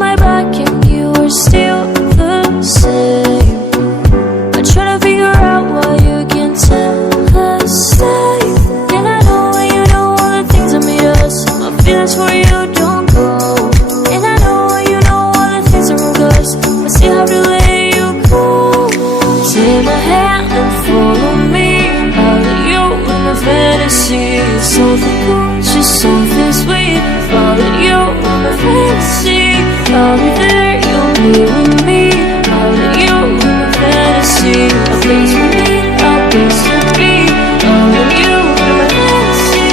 my back and you are still the same. I try to figure out why you can't tell the same. And I know when you know all the things that made us, my feelings for you don't go. And I know when you know all the things that broke us, I still have to let you go. Take my hand and follow me out of you in my fantasy. Something cool, just something sweet. Follow you in my fantasy. I'll be there, you'll be with me. Out of you in my fantasy. A place for me, a place to be. Out of you in my fantasy.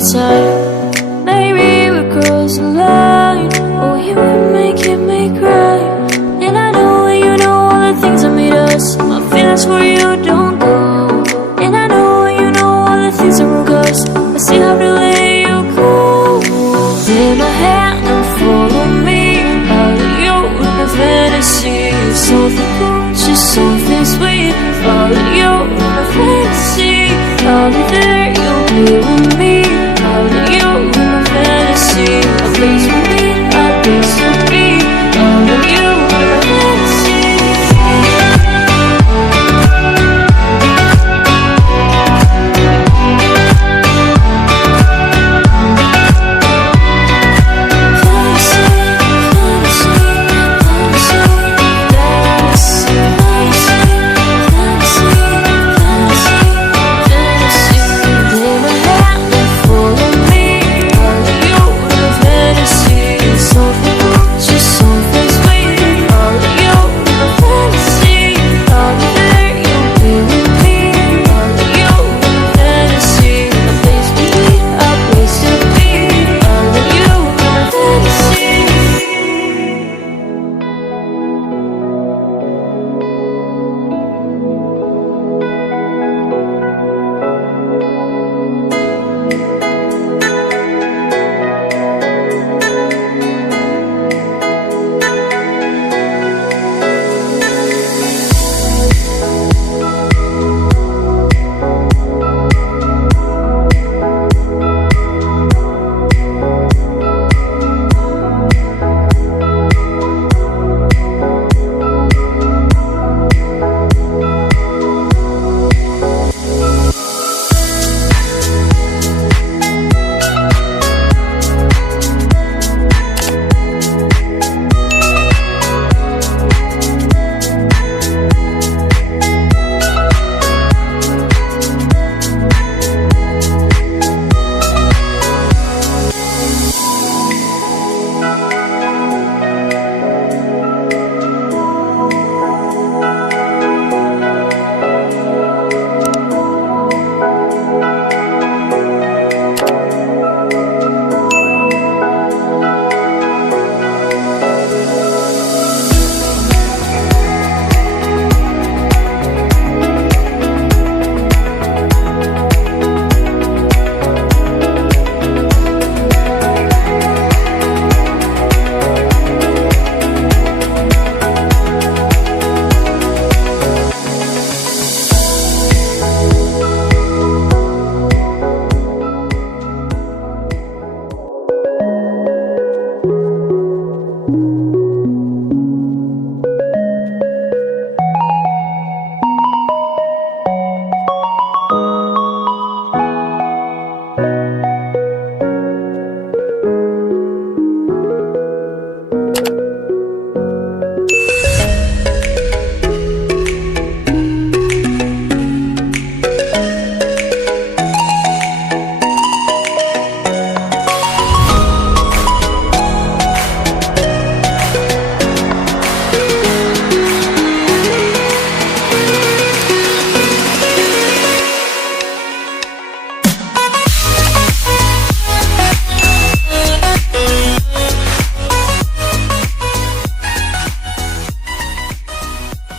Side. Maybe we cross the line, or you would make me cry. And I know when you know all the things that made us, my feelings for you don't go. And I know when you know all the things that broke us, I still have to let you go. Take my hand and follow me out of you in my fantasy. Something cool, just something sweet. Follow you in my fantasy. I'll be there, you'll be with me.